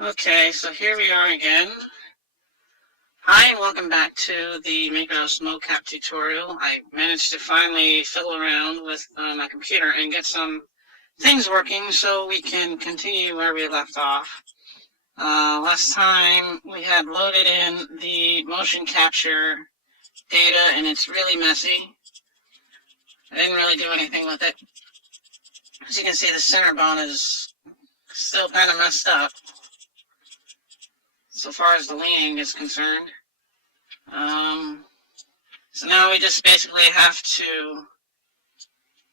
Okay, so here we are again. Hi, and welcome back to the Makerless Mocap tutorial. I managed to finally fiddle around with my computer and get some things working so we can continue where we left off. Last time we had loaded in the motion capture data and it's really messy. I didn't really do anything with it. As you can see, the center bone is still kind of messed up so far as the leaning is concerned. So now we just basically have to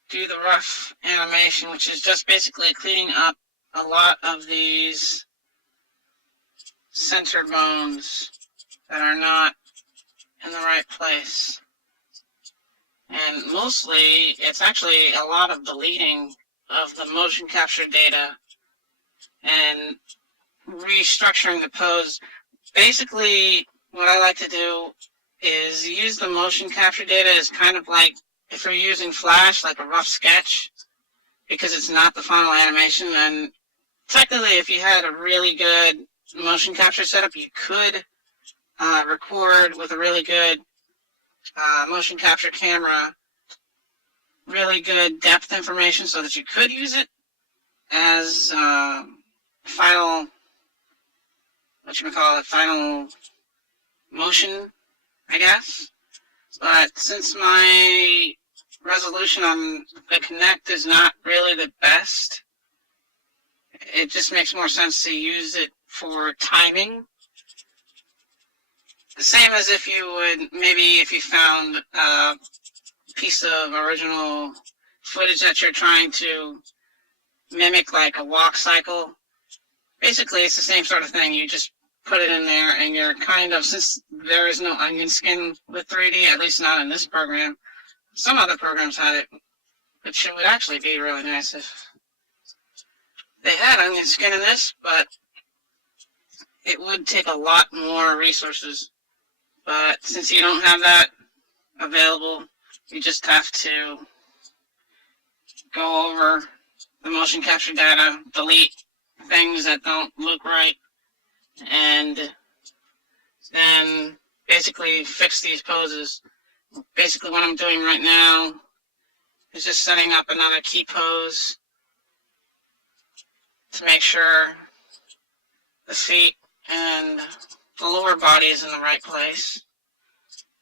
do the rough animation, which is just basically cleaning up a lot of these center bones that are not in the right place. And mostly, it's actually a lot of deleting of the motion capture data and restructuring the pose. Basically, what I like to do is use the motion capture data as kind of like if you're using Flash, like a rough sketch, because it's not the final animation. And technically, if you had a really good motion capture setup, you could record with a really good motion capture camera, really good depth information so that you could use it as final, final motion, I guess. But since my resolution on the Kinect is not really the best, it just makes more sense to use it for timing. The same as if you would, maybe if you found a piece of original footage that you're trying to mimic, like a walk cycle. Basically, it's the same sort of thing. You just put it in there, and you're kind of, since there is no onion skin with 3D, at least not in this program. Some other programs had it, which would actually be really nice if they had onion skin in this, but it would take a lot more resources. But since you don't have that available, you just have to go over the motion capture data, delete things that don't look right, and then basically fix these poses. Basically what I'm doing right now is just setting up another key pose to make sure the feet and the lower body is in the right place.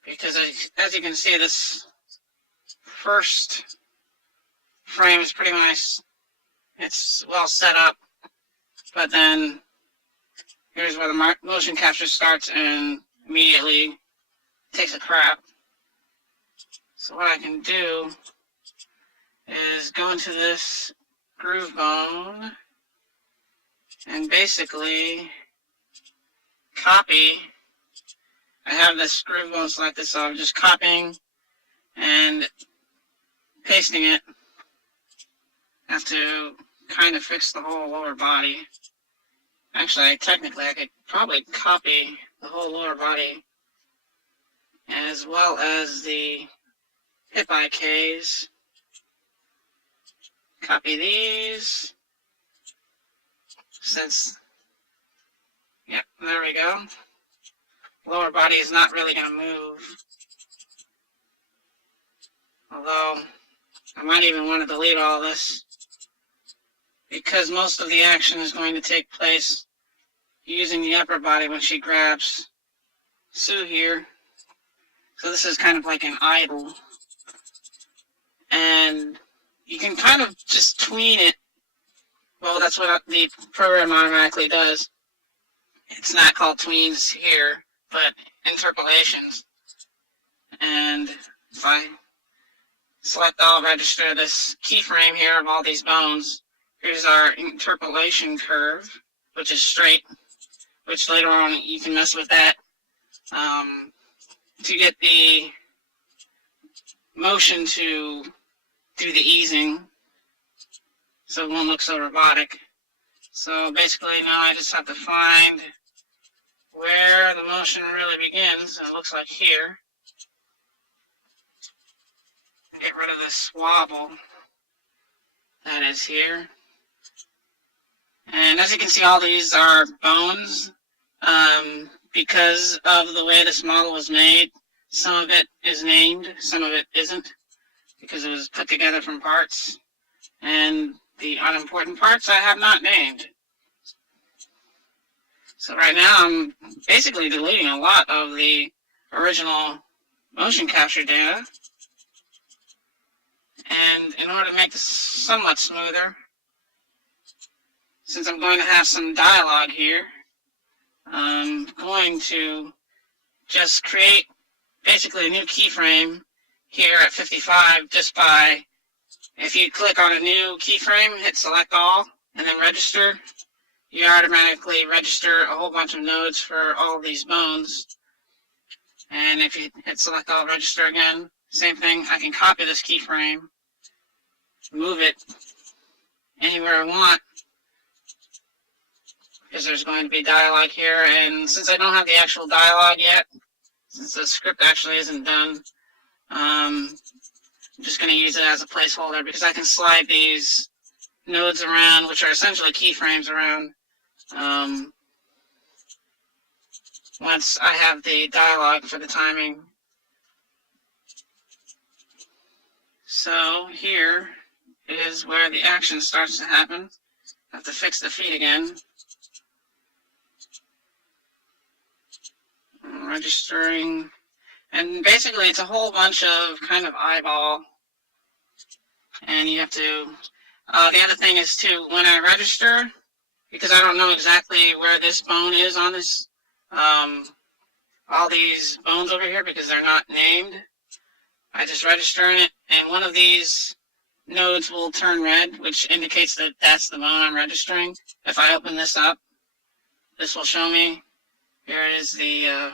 Because as you can see, this first frame is pretty nice. It's well set up, but then here's where the motion capture starts and immediately takes a crap. So what I can do is go into this groove bone and basically copy. I have this groove bone selected, so I'm just copying and pasting it. I have to kind of fix the whole lower body. Actually, technically, I could probably copy the whole lower body as well as the hip IKs. Copy these. Yep, there we go. Lower body is not really going to move. Although, I might even want to delete all this, because most of the action is going to take place using the upper body when she grabs Sue here. So this is kind of like an idle. And you can kind of just tween it. Well, that's what the program automatically does. It's not called tweens here, but interpolations. And if I select all, register this keyframe here of all these bones, here's our interpolation curve, which is straight, which later on you can mess with that to get the motion to do the easing so it won't look so robotic. So basically now I just have to find where the motion really begins, and it looks like here. And get rid of this wobble that is here. And as you can see, all these are bones. Because of the way this model was made, some of it is named, some of it isn't, because it was put together from parts. And the unimportant parts I have not named. So right now I'm basically deleting a lot of the original motion capture data. And in order to make this somewhat smoother, since I'm going to have some dialogue here, I'm going to just create basically a new keyframe here at 55 just by, if you click on a new keyframe, hit select all, and then register, you automatically register a whole bunch of nodes for all of these bones. And if you hit select all, register again, same thing. I can copy this keyframe, move it anywhere I want, because there's going to be dialogue here. And since I don't have the actual dialogue yet, since the script actually isn't done, I'm just going to use it as a placeholder, because I can slide these nodes around, which are essentially keyframes around, once I have the dialogue for the timing. So here is where the action starts to happen. I have to fix the feed again. Registering. And basically it's a whole bunch of kind of eyeball. And you have to, the other thing is too, when I register, because I don't know exactly where this bone is on this, all these bones over here, because they're not named, I just register in it, and one of these nodes will turn red, which indicates that that's the bone I'm registering. If I open this up, this will show me, here is the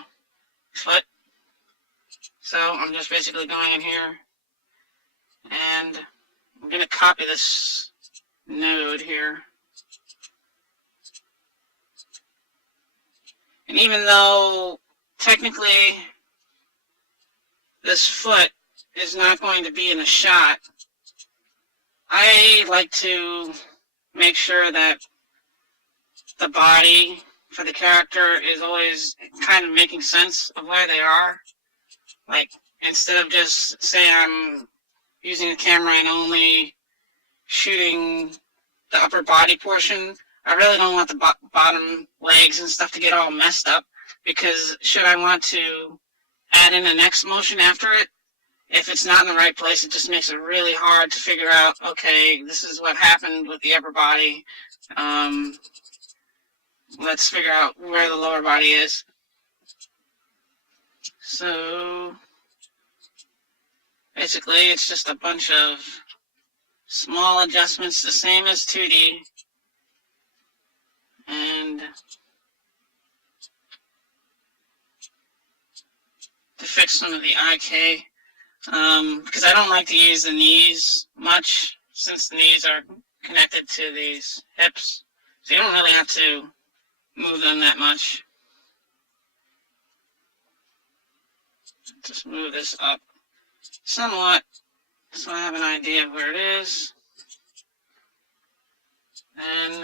foot. So I'm just basically going in here, and I'm going to copy this node here. And even though technically this foot is not going to be in a shot, I like to make sure that the body for the character is always kind of making sense of where they are. Like, instead of just, say I'm using the camera and only shooting the upper body portion, I really don't want the bottom legs and stuff to get all messed up, because should I want to add in the next motion after it, if it's not in the right place, it just makes it really hard to figure out, okay, this is what happened with the upper body. Let's figure out where the lower body is. So basically it's just a bunch of small adjustments, the same as 2D. And to fix some of the IK, because I don't like to use the knees much, since the knees are connected to these hips, so you don't really have to move them that much. Just move this up somewhat so I have an idea of where it is, and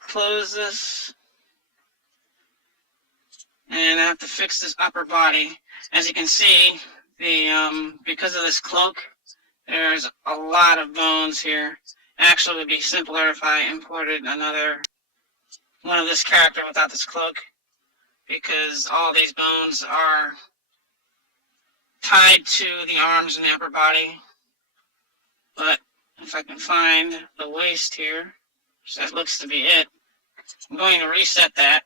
close this, and I have to fix this upper body. As you can see, the because of this cloak, there's a lot of bones here. Actually, it would be simpler if I imported another one of this character without this cloak, because all these bones are tied to the arms and the upper body. But if I can find the waist here, which that looks to be it, I'm going to reset that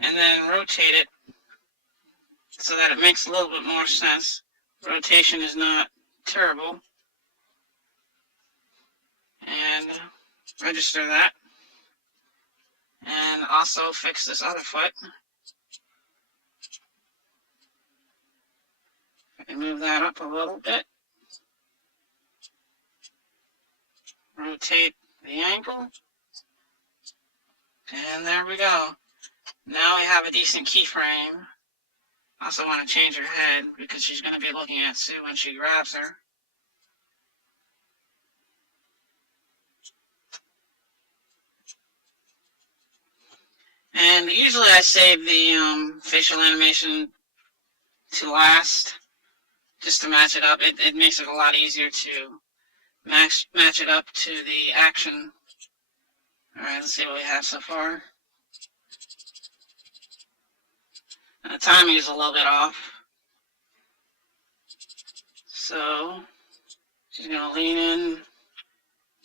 and then rotate it so that it makes a little bit more sense. Rotation is not terrible. And register that. And also fix this other foot. I can move that up a little bit. Rotate the ankle. And there we go. Now we have a decent keyframe. I also want to change her head because she's going to be looking at Sue when she grabs her. And usually I save the facial animation to last, just to match it up. It makes it a lot easier to match it up to the action. Alright, let's see what we have so far. The timing is a little bit off. So, she's going to lean in.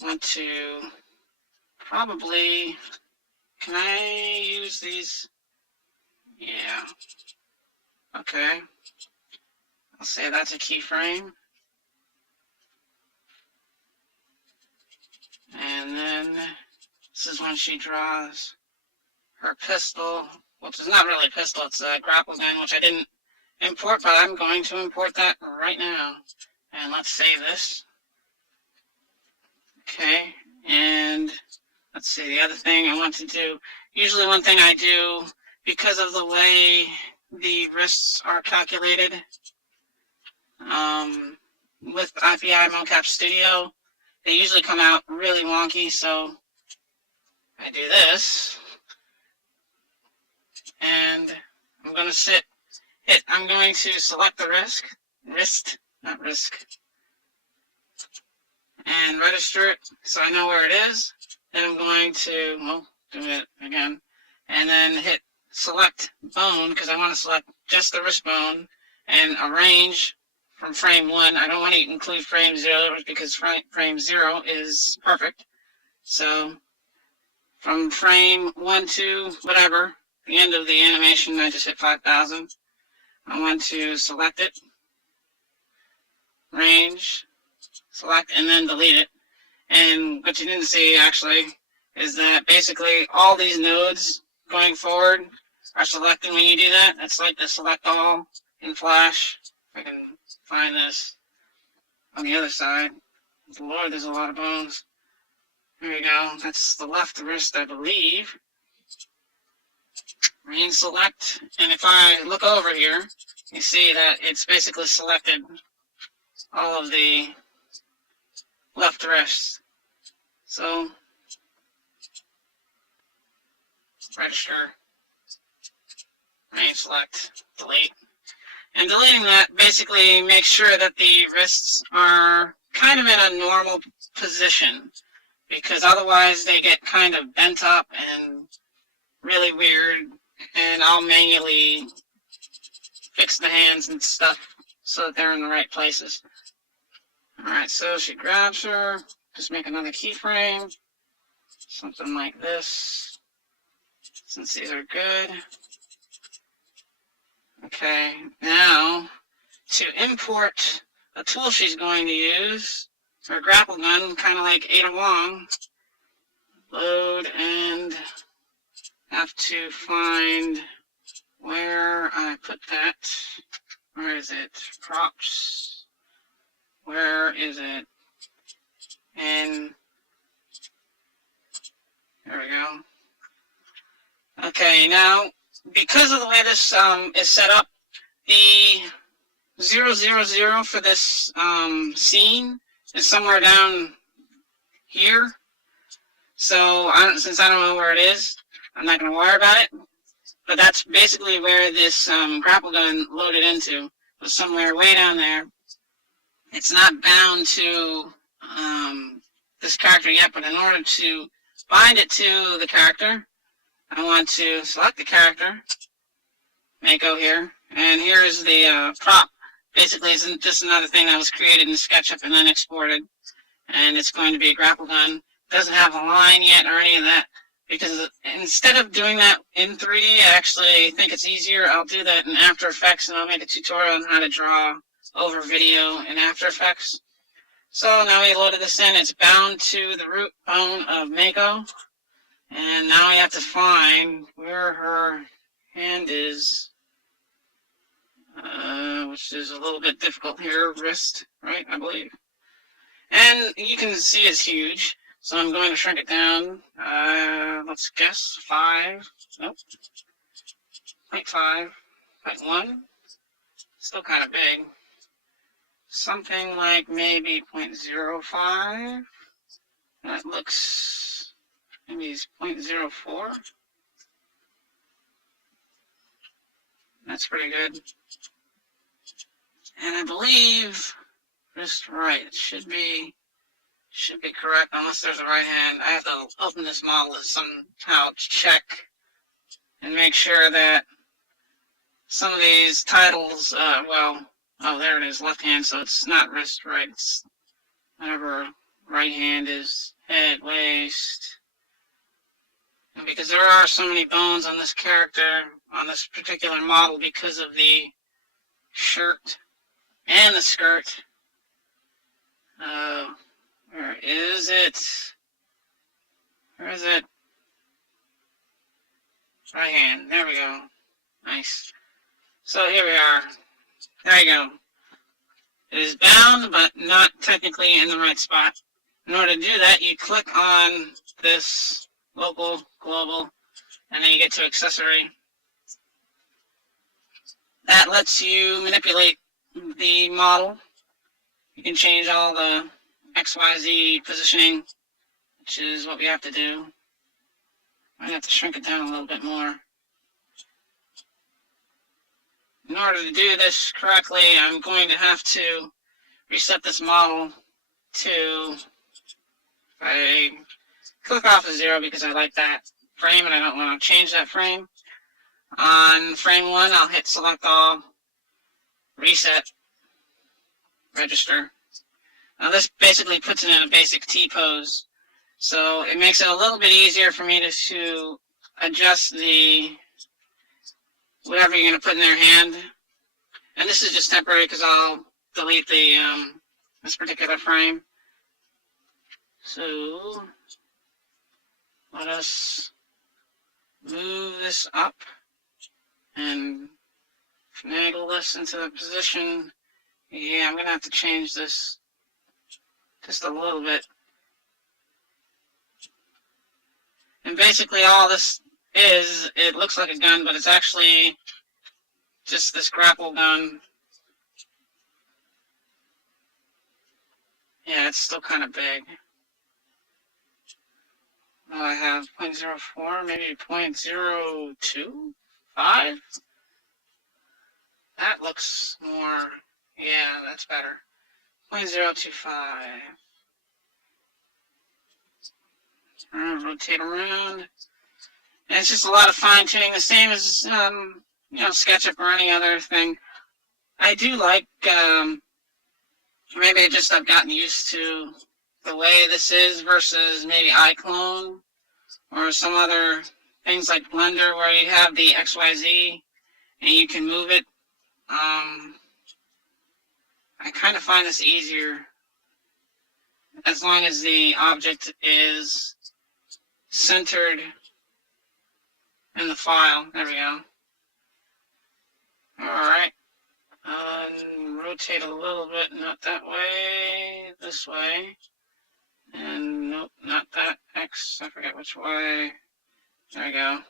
Want to probably, can I use these? Yeah. Okay. I'll say that's a keyframe. And then this is when she draws her pistol, which is not really a pistol, it's a grapple gun, which I didn't import, but I'm going to import that right now. And let's save this. Okay, and let's see, the other thing I want to do, usually one thing I do, because of the way the wrists are calculated with IPI Mocap Studio, they usually come out really wonky, so I do this, and I'm going to I'm going to select the wrist, and register it so I know where it is. Then I'm going to, well, do it again, and then hit select bone, because I want to select just the wrist bone, and arrange from frame 1. I don't want to include frame 0, because frame 0 is perfect. So from frame 1 to whatever, the end of the animation, I just hit 5,000. I want to select it, range, select, and then delete it. And what you didn't see actually is that basically all these nodes going forward are selected when you do that. That's like the select all in Flash. If I can find this on the other side. Lord, there's a lot of bones. There we go. That's the left wrist, I believe. Range select, and if I look over here, you see that it's basically selected all of the left wrists. So, register, range select, delete. And deleting that basically makes sure that the wrists are kind of in a normal position, because otherwise they get kind of bent up and really weird, and I'll manually fix the hands and stuff so that they're in the right places. Alright, so she grabs her, just make another keyframe, something like this, since these are good. Okay, now to import a tool she's going to use, her grapple gun, kind of like Ada Wong, load, and have to find where I put that. Where is it? Props. Where is it? And there we go. Okay, now because of the way this is set up, the 000 for this scene is somewhere down here. So since I don't know where it is, I'm not going to worry about it. But that's basically where this grapple gun loaded into. It was somewhere way down there. It's not bound to this character yet, but in order to bind it to the character, I want to select the character, Mako here, and here is the prop. Basically, it's just another thing that was created in SketchUp and then exported, and it's going to be a grapple gun. It doesn't have a line yet or any of that, because instead of doing that in 3D, I actually think it's easier. I'll do that in After Effects, and I'll make a tutorial on how to draw over video in After Effects. So now we loaded this in. It's bound to the root bone of Mako. And now we have to find where her hand is, which is a little bit difficult here. Wrist, right, I believe. And you can see it's huge. So I'm going to shrink it down. Let's guess 5. Nope. 0.5. 0.1. Still kind of big. Something like maybe 0.05. That looks maybe it's 0.04. That's pretty good. And I believe wrist right. It should be correct unless there's a right hand. I have to open this model to somehow check and make sure that some of these titles, oh, there it is, left hand, so it's not wrist right. It's whatever right hand is, head, waist. And because there are so many bones on this character, on this particular model, because of the shirt and the skirt. Where is it? Where is it? Right hand. There we go. Nice. So here we are. There you go. It is bound, but not technically in the right spot. In order to do that, you click on this local, global, and then you get to accessory. That lets you manipulate the model. You can change all the XYZ positioning, which is what we have to do. I have to shrink it down a little bit more. In order to do this correctly, I'm going to have to reset this model to, I click off of 0 because I like that frame and I don't want to change that frame. On frame 1, I'll hit select all, reset, register. Now this basically puts it in a basic T pose. So it makes it a little bit easier for me to adjust the whatever you're going to put in their hand. And this is just temporary because I'll delete the this particular frame. So let us move this up and finagle this into the position. Yeah, I'm going to have to change this just a little bit. And basically all this is, it looks like a gun, but it's actually just this grapple gun. Yeah, it's still kind of big. I have 0.04, maybe 0.025? That looks more, yeah, that's better. 0.025. Rotate around. And it's just a lot of fine-tuning, the same as, SketchUp or any other thing. I do like, maybe I've gotten used to the way this is versus maybe iClone or some other things like Blender where you have the XYZ and you can move it. I kind of find this easier as long as the object is centered in the file. There we go. Alright. Rotate a little bit, not that way, this way. And nope, not that X, I forget which way. There we go.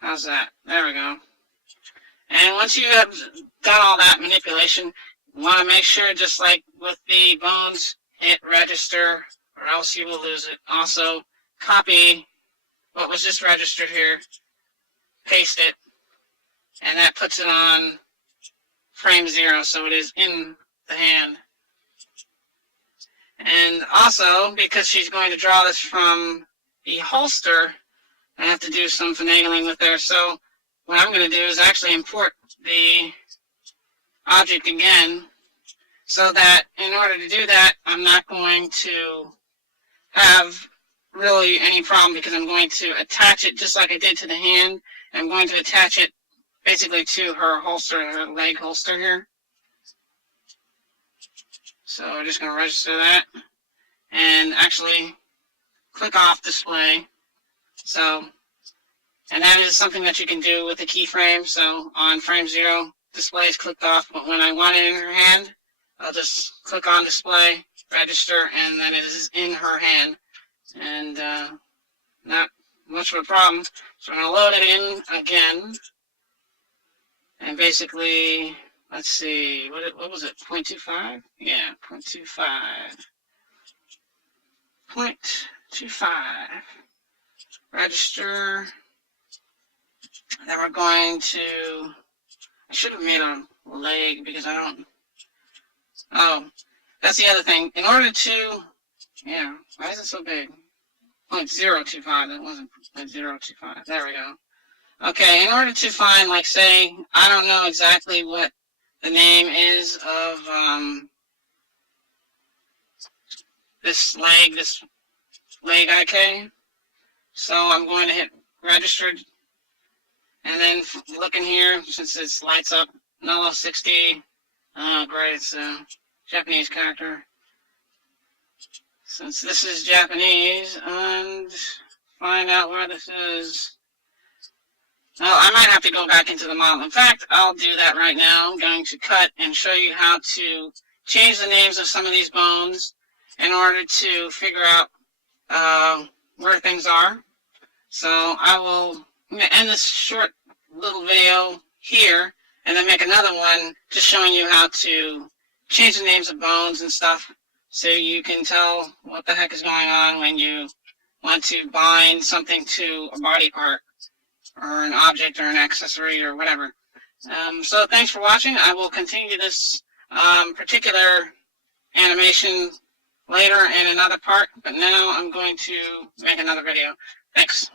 How's that? There we go. And once you have done all that manipulation, you want to make sure, just like with the bones, hit register, or else you will lose it. Also, copy what was just registered here, paste it, and that puts it on frame 0, so it is in the hand. And also, because she's going to draw this from the holster, I have to do some finagling with there. So what I'm going to do is actually import the object again, so that in order to do that, I'm not going to have really any problem, because I'm going to attach it just like I did to the hand. I'm going to attach it basically to her holster, her leg holster here. So we're just going to register that and actually click off display. So, and that is something that you can do with the keyframe. So on frame 0, display is clicked off, but when I want it in her hand, I'll just click on display, register, and then it is in her hand. And not much of a problem. So I'm going to load it in again. And basically, let's see, what was it, 0.25? Yeah, 0.25. 0.25. Register. Then we're going to should have made a leg because I don't. Oh, that's the other thing. In order to, yeah, why is it so big? 0.025. That wasn't 0.025. There we go. Okay, in order to find, like, say, I don't know exactly what the name is of this leg IK. So I'm going to hit registered, and then look in here, since it lights up Nullo 60. Oh, great, it's a Japanese character. Since this is Japanese, and find out where this is. Oh, I might have to go back into the model. In fact, I'll do that right now. I'm going to cut and show you how to change the names of some of these bones in order to figure out where things are. So I will end this short little video here, and then make another one just showing you how to change the names of bones and stuff, so you can tell what the heck is going on when you want to bind something to a body part, or an object, or an accessory, or whatever. So thanks for watching. I will continue this particular animation later in another part, but now I'm going to make another video. Thanks.